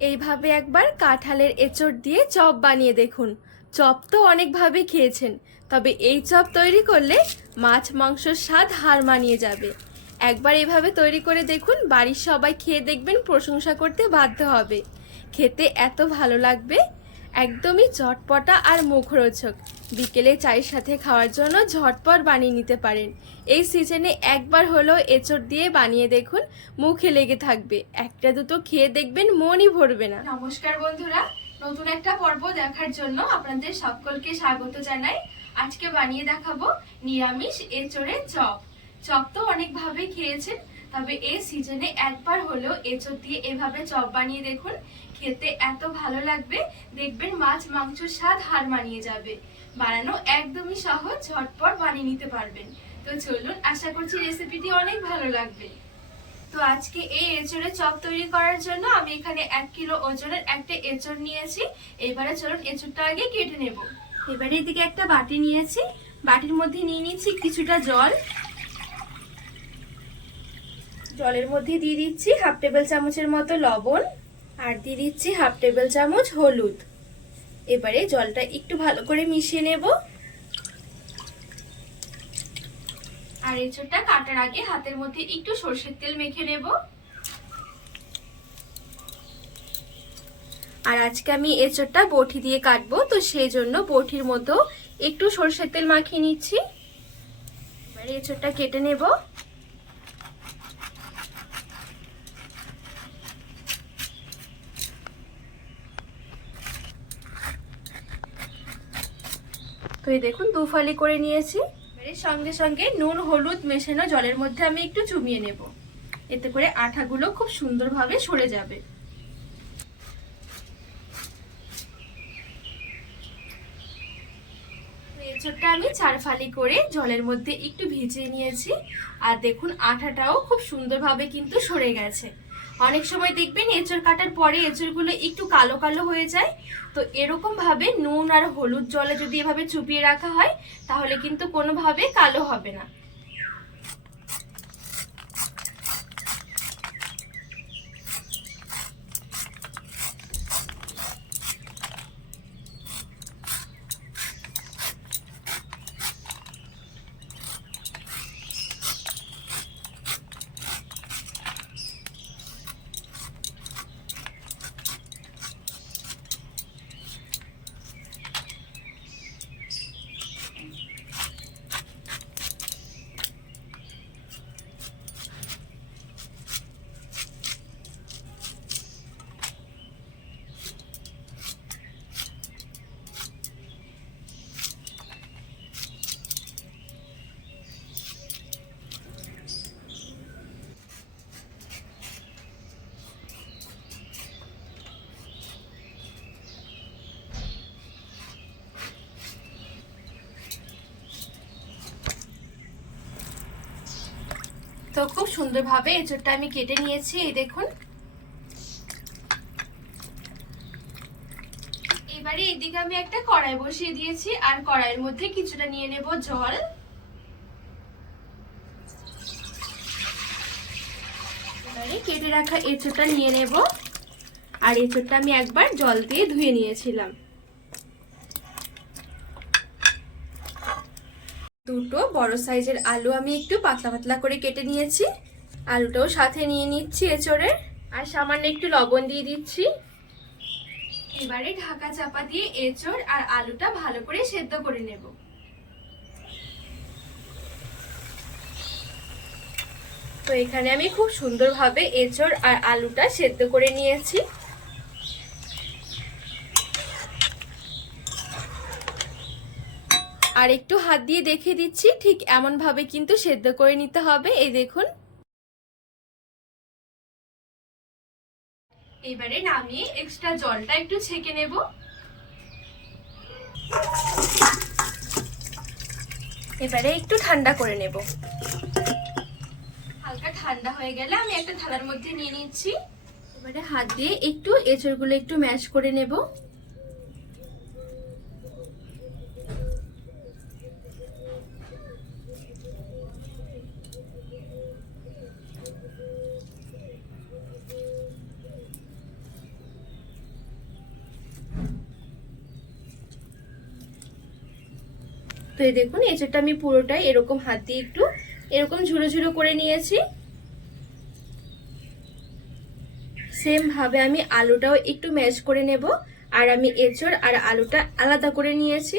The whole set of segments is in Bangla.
এইভাবে একবার কাঁঠালের এঁচড় দিয়ে চপ বানিয়ে দেখুন। চপ তো অনেকভাবে খেয়েছেন, তবে এই চপ তৈরি করলে মাছ মাংসর স্বাদ হার মানিয়ে যাবে। একবার এভাবে তৈরি করে দেখুন, বাড়ির সবাই খেয়ে দেখবেন, প্রশংসা করতে বাধ্য হবে। খেতে এত ভালো লাগবে, একদমই চটপটা আর মুখরোচক। বিকেলে চায়ের সাথে খাওয়ার জন্য ঝটপট বানিয়ে নিতে পারেন। এই সিজনে একবার হলেও এঁচড় দিয়ে বানিয়ে দেখুন, মুখে লেগে থাকবে। একটা দুটো খেয়ে দেখবেন মনই ভরবে না। নমস্কার বন্ধুরা, নতুন একটা পর্ব দেখার জন্য আপনাদের সকলকে স্বাগত জানাই। আজকে বানিয়ে দেখাবো নিরামিষ এঁচড়ের চপ। চপ তো অনেকভাবে খেয়েছেন, তবে এই সিজনে একবার হলেও এঁচড় দিয়ে এভাবে চপ বানিয়ে দেখুন। খেতে এত ভালো লাগবে, দেখবেন মাছ মাংসর স্বাদ হার মানিয়ে যাবে। বানানো একদমই সহজ, ঝটপট বানিয়ে নিতে পারবেন। তো চলুন, আশা করছি রেসিপিটি অনেক ভালো লাগবে। তো আজকে এই এঁচড়ের চপ তৈরি করার জন্য আমি এখানে এক কিলো ওজনের একটা এঁচড় নিয়েছি। এবারে চলুন এঁচড়টা আগে কেটে নেব। এবারে এদিকে একটা বাটি নিয়েছি। বাটির মধ্যে নিয়ে নিচ্ছি কিছুটা জল। জলের মধ্যে দিয়ে দিচ্ছি হাফ টেবিল চামচের মতো লবণ। আর দিয়ে দিচ্ছি হাফ টেবিল চামচ হলুদ। এবারে জলটা একটু ভালো করে মিশিয়ে নেব। আর এঁচড়টা কাটার আগে হাতের মধ্যে একটু সর্ষের তেল মেখে নেব। আর আজকে আমি এঁচড়টা বটি দিয়ে কাটবো, তো সেই জন্য বটির মধ্যেও একটু সর্ষের তেল মাখিয়ে নিচ্ছি। এবারে এঁচড়টা কেটে নেব। তো এই দেখুন, দু ফালি করে নিয়েছি। এর সঙ্গে সঙ্গে নুন, হলুদ মেশানো জলের মধ্যে আমি একটু চুমিয়ে নেব। এতে করে আঠাগুলো খুব সুন্দরভাবে সরে যাবে। এঁচড়টা আমি চার ফালি করে জলের মধ্যে একটু ভিজিয়ে নিয়েছি। আর দেখুন, আঠাটাও খুব সুন্দরভাবে কিন্তু সরে গেছে। অনেক সময় দেখবেন এঁচড় কাটার পরে এঁচড়গুলো একটু কালো কালো হয়ে যায়। তো এরকমভাবে নুন আর হলুদ জলে যদি এভাবে চুপিয়ে রাখা হয়, তাহলে কিন্তু কোনোভাবে কালো হবে না। তো খুব সুন্দরভাবে এঁচড়টা আমি কেটে নিয়েছি, এই দেখুন। এবারে এদিকে আমি একটা কড়াই বসিয়ে দিয়েছি, আর কড়াইয়ের মধ্যে কিছুটা নিয়ে নেব জল। এবারে কেটে রাখা এঁচড়টা নিয়ে নেব, আর এঁচড়টা আমি একবার জল দিয়ে ধুয়ে নিয়েছিলাম। দুটো, বড় সাইজের আলু আমি একটু পাতলা পাতলা করে কেটে নিয়েছি। আলুটাও সাথে নিয়ে নিচ্ছি এচড়ের। আর সামান্য একটু লবণ দিয়ে দিচ্ছি। এবারে ঢাকা চাপা দিয়ে এচড় আর আলুটা ভালো করে সেদ্ধ করে নেব। তো এখানে আমি খুব সুন্দরভাবে এচড় আর আলুটা সেদ্ধ করে নিয়েছি। আর একটু হাত দিয়ে দেখে দিচ্ছি, ঠিক এমন ভাবে কিন্তু সেদ্ধ করে নিতে হবে। এই দেখুন। এবারে নামিয়ে এক্সট্রা জলটা একটু ছেঁকে নেব। এবারে একটু ঠান্ডা করে নেব। হালকা ঠান্ডা হয়ে গেলে আমি একটা থালার মধ্যে নিয়ে নিচ্ছি। এবারে হাত দিয়ে একটু এঁচড়গুলো একটু ম্যাশ করে নেব। তো এই দেখুন এঁচড়টা আমি পুরোটাই এরকম হাত দিয়ে একটু এরকম ঝুড়ো ঝুড়ো করে নিয়েছি। সেম ভাবে আমি আলুটাও একটু ম্যাশ করে নেব, আর আমি এঁচড় আর আলুটা আলাদা করে নিয়েছি।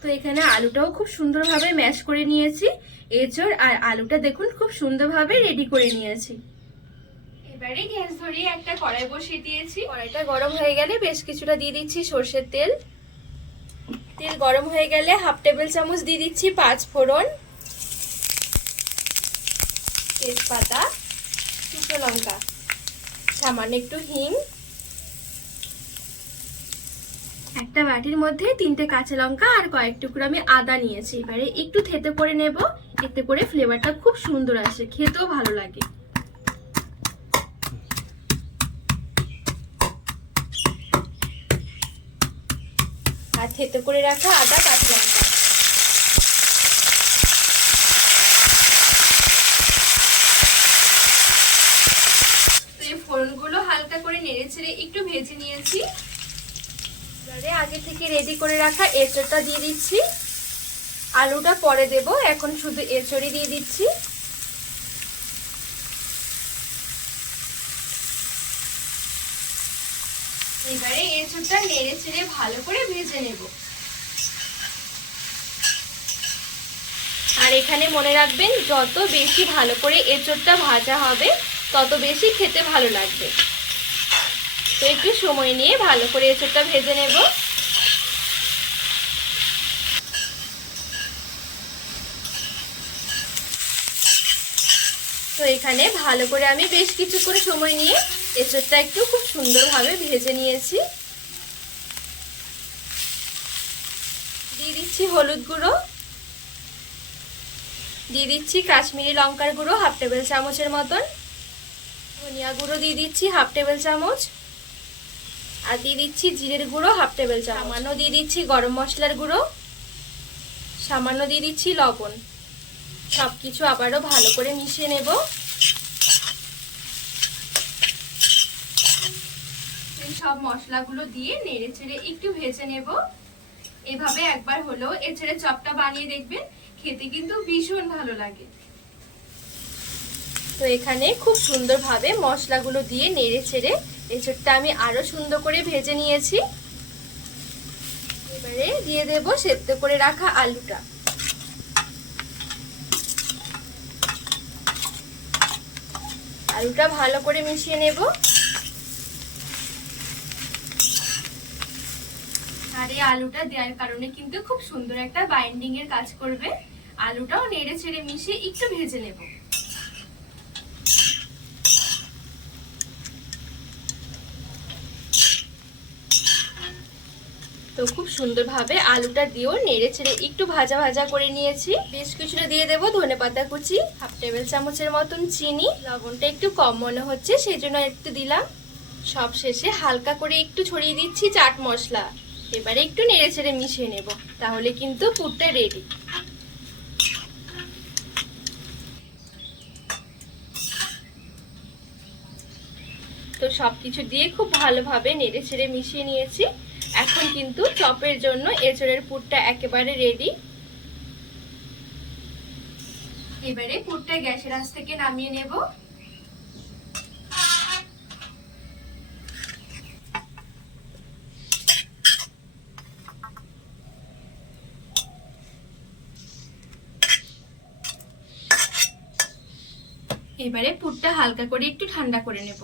তো এখানে আলুটাও খুব সুন্দরভাবে ম্যাশ করে নিয়েছি। এঁচড় আর আলুটা দেখুন খুব সুন্দরভাবে রেডি করে নিয়েছি। এবারে গ্যাস ধরিয়ে একটা কড়াই বসিয়ে দিয়েছি। কড়াইটা গরম হয়ে গেলে বেশ কিছুটা দিয়ে দিচ্ছি সর্ষের তেল। তেল গরম হয়ে গেলে হাফ টেবিল চামচ দিয়ে দিচ্ছি পাঁচ ফোড়ন তেজপাতা শুকনো লঙ্কা সামান্য একটু হিং একটা বাটির মধ্যে তিনটে কাঁচা লঙ্কা আর কয়েক টুকরো আমি আদা নিয়েছি। এবারে একটু থেতে করে নেব। এতে করে ফ্লেভারটা খুব সুন্দর আসে। খেতেও ভালো লাগে। আর থেতে করে রাখা আদা, কাঁচা লঙ্কা। ফোড়নগুলো হালকা করে নেড়ে ছেড়ে একটু ভেজে নিয়েছি। এবারে আগে থেকে রেডি করে রাখা এঁচড়টা দিয়ে দিচ্ছি। আলুটা পরে দেব, এখন শুধু এঁচড়ই দিয়ে দিচ্ছি। এবারে এঁচড়টা নেড়ে ছেড়ে ভালো করে ভেজে নেব। আর এখানে মনে রাখবেন, যত বেশি ভালো করে এঁচড়টা ভাজা হবে, তত বেশি খেতে ভালো লাগবে। তো একটু সময় নিয়ে ভালো করে এঁচড়টা ভেজে নেব। তো এখানে ভালো করে আমি বেশ কিছু করে সময় নিয়ে এঁচড়টা একটু খুব সুন্দরভাবে ভেজে নিয়েছি। দিয়ে দিচ্ছি হলুদ গুঁড়ো। দিয়ে দিচ্ছি কাশ্মীরি লঙ্কার গুঁড়ো হাফ টেবিল চামচের মতন। ধনিয়া গুঁড়ো দিয়ে দিচ্ছি হাফ টেবিল চামচ। আর দিয়ে দিচ্ছি জিরের গুঁড়ো হাফ টেবিল চামচ। সামান্য দিয়ে দিচ্ছি গরম মশলার গুঁড়ো। সামান্য দিয়ে দিচ্ছি লবণ। সব কিছু আবারও ভালো করে মিশিয়ে নেব। সব মশলাগুলো দিয়ে নেড়ে ছেড়ে একটু ভেজে নেব। এভাবে একবার হলেও এছাড়া চপটা বানিয়ে দেখবেন, খেতে কিন্তু ভীষণ ভালো লাগে। তো এখানে খুব সুন্দরভাবে মশলাগুলো দিয়ে নেড়ে ছেড়ে এঁচড়টা আমি আরও সুন্দর করে ভেজে নিয়েছি। এবারে দিয়ে দেব সেদ্ধ করে রাখা আলুটা। আলুটা ভালো করে মিশিয়ে নেব। আর এই আলুটা দেওয়ার কারণে কিন্তু খুব সুন্দর একটা বাইন্ডিং এর কাজ করবে। আলুটাও নেড়ে ছেড়ে মিশিয়ে একটু ভেজে নেব। তো খুব সুন্দরভাবে আলুটা দিয়েও নেড়ে ছেড়ে একটু ভাজা ভাজা করে নিয়েছি। বেশ কিছুটা দিয়ে দেবো ধনে পাতা কুচি, হাফ টেবিল চামচের মতন চিনি। লবণটা একটু কম মনে হচ্ছে সেই জন্য একটু দিলাম। সব শেষে হালকা করে একটু ছড়িয়ে দিচ্ছি চাট মশলা। এবারে একটু নেড়ে ছেড়ে মিশিয়ে নেব, তাহলে কিন্তু পুরটা রেডি তো সব কিছু দিয়ে খুব ভালোভাবে নেড়ে ছেড়ে মিশিয়ে নিয়েছি। এখন কিন্তু চপের জন্য এঁচড়ের পুরটা একেবারে রেডি এবারে পুরটা গ্যাসের আঁচ থেকে নামিয়ে নেব। এবারে পুরটা হালকা করে একটু ঠান্ডা করে নেব।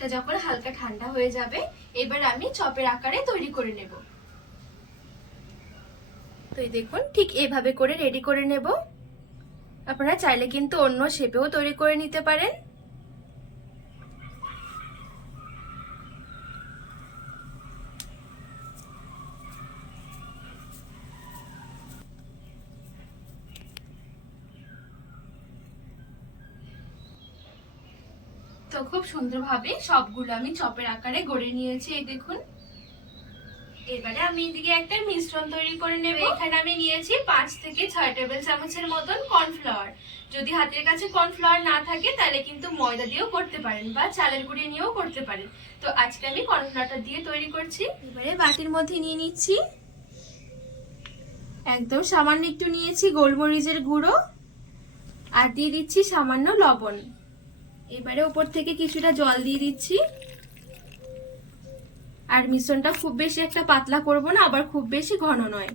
পুরটা যখন হালকা ঠান্ডা হয়ে যাবে, এবার আমি চপের আকারে তৈরি করে নেব। তো এই দেখুন, ঠিক এভাবে করে রেডি করে নেব। আপনারা চাইলে কিন্তু অন্য শেপেও তৈরি করে নিতে পারেন। তো খুব সুন্দরভাবে সবগুলো আমি চপের আকারে গড়ে নিয়েছি এই দেখুন। এবারে আমি এদিকে একটা মিশ্রণ তৈরি করে নেব। এখানে আমি নিয়েছি পাঁচ থেকে ছয় টেবিল চামচের মতন কর্নফ্লাওয়ার। যদি হাতের কাছে কর্নফ্লাওয়ার না থাকে তাহলে কিন্তু ময়দা দিয়েও করতে পারেন বা চালের গুঁড়ি নিয়েও করতে পারেন। তো আজকে আমি কর্নফ্লাওয়ারটা দিয়ে তৈরি করছি। এবারে বাটির মধ্যে নিয়ে নিচ্ছি। একদম সামান্য একটু নিয়েছি গোলমরিচের গুঁড়ো। আর দিয়ে দিচ্ছি সামান্য লবণ। এবারে ওপর থেকে কিছুটা জল দিয়ে দিচ্ছি। আর মিশ্রণটা খুব বেশি একটা পাতলা করব না, আবার খুব বেশি ঘন নয়।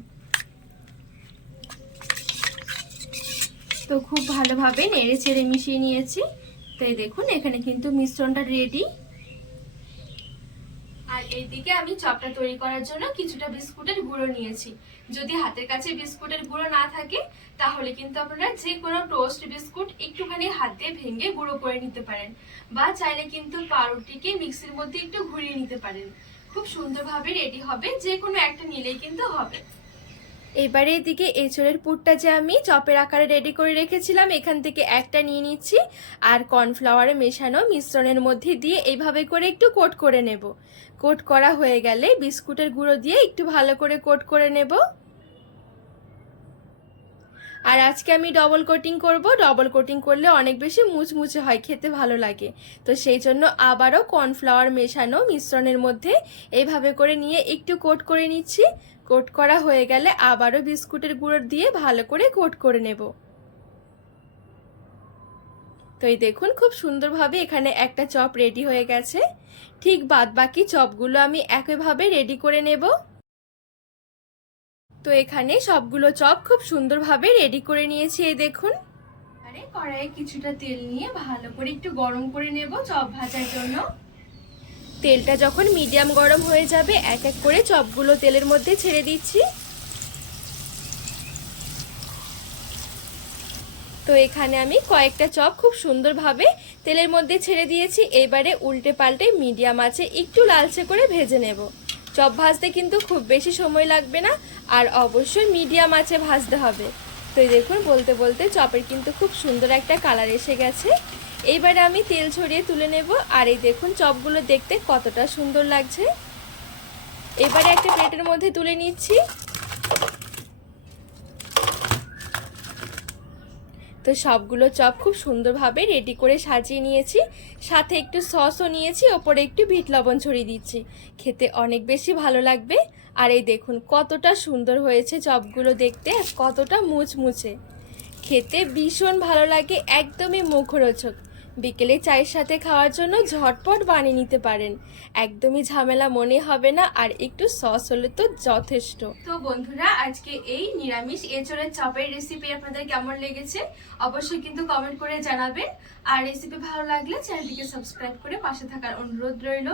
তো খুব ভালোভাবে নেড়ে চেড়ে মিশিয়ে নিয়েছি। তো দেখুন, এখানে কিন্তু মিশ্রণটা রেডি আর এইদিকে আমি চপটা তৈরি করার জন্য কিছুটা বিস্কুটের গুঁড়ো নিয়েছি। যদি হাতের কাছে বিস্কুটের গুঁড়ো না থাকে, তাহলে কিন্তু আপনারা যে কোনো টোস্ট বিস্কুট একটুখানি হাত দিয়ে ভেঙে গুঁড়ো করে নিতে পারেন বা চাইলে কিন্তু পাউরুটিকে মিক্সির মধ্যে একটু ঘুরিয়ে নিতে পারেন। খুব সুন্দরভাবে রেডি হবে যে কোনো একটা নিলেই কিন্তু হবে। এবারে এদিকে এঁচড়ের পুরটা যে আমি চপের আকারে রেডি করে রেখেছিলাম, এখান থেকে একটা নিয়ে নিচ্ছি। আর কর্নফ্লাওয়ারে মেশানো মিশ্রণের মধ্যে দিয়ে এইভাবে করে একটু কোট করে নেব। কোট করা হয়ে গেলে বিস্কুটের গুঁড়ো দিয়ে একটু ভালো করে কোট করে নেব। আর আজকে আমি ডবল কোটিং করব। ডবল কোটিং করলে অনেক বেশি মুচমুচে হয়, খেতে ভালো লাগে। তো সেই জন্য আবারও কর্নফ্লাওয়ার মেশানো মিশ্রণের মধ্যে এইভাবে করে নিয়ে একটু কোট করে নিচ্ছি। কোট করা হয়ে গেলে আবারও বিস্কুটের গুঁড়ো দিয়ে ভালো করে কোট করে নেব। তো এই দেখুন, খুব সুন্দরভাবে এখানে একটা চপ রেডি হয়ে গেছে। ঠিক বাদ বাকি চপগুলো আমি একইভাবে রেডি করে নেব। তো এখানে সবগুলো চপ খুব সুন্দরভাবে রেডি করে নিয়েছি, এই দেখুন। আরে কড়াইয়ে কিছুটা তেল নিয়ে ভালো করে একটু গরম করে নেব চপ ভাজার জন্য। তেলটা যখন মিডিয়াম গরম হয়ে যাবে, এক এক করে চপগুলো তেলের মধ্যে ছেড়ে দিচ্ছি। তো এখানে আমি কয়েকটা চপ খুব সুন্দরভাবে তেলের মধ্যে ছেড়ে দিয়েছি। এবারে উল্টে পাল্টে মিডিয়াম আছে, একটু লালচে করে ভেজে নেব। চপ ভাজতে কিন্তু খুব বেশি সময় লাগবে না, আর অবশ্যই মিডিয়াম আছে ভাজতে হবে। তো দেখুন, বলতে বলতে চপের কিন্তু খুব সুন্দর একটা কালার এসে গেছে। এইবারে আমি তেল ছড়িয়ে তুলে নেব, আর এই দেখুন চপগুলো দেখতে কতটা সুন্দর লাগছে। এবারে একটা প্লেটের মধ্যে তুলে নিচ্ছি। তো সবগুলো চপ খুব সুন্দরভাবে রেডি করে সাজিয়ে নিয়েছি। সাথে একটু সসও নিয়েছি, ওপরে একটু বিট লবণ ছড়িয়ে দিচ্ছি। খেতে অনেক বেশি ভালো লাগবে। আর এই দেখুন কতটা সুন্দর হয়েছে চপগুলো দেখতে কতটা মুচমুচে। খেতে ভীষণ ভালো লাগে, একদমই মুখরোচক। বিকেলে চায়ের সাথে খাওয়ার জন্য ঝটপট বানিয়ে নিতে পারেন। একদমই ঝামেলা মনে হবে না, আর একটু সস হলে তো যথেষ্ট। তো বন্ধুরা, আজকে এই নিরামিষ এঁচড়ের চপের রেসিপি আপনাদের কেমন লেগেছে অবশ্যই কিন্তু কমেন্ট করে জানাবেন। আর রেসিপি ভালো লাগলে চ্যানেলটিকে সাবস্ক্রাইব করে পাশে থাকার অনুরোধ রইল।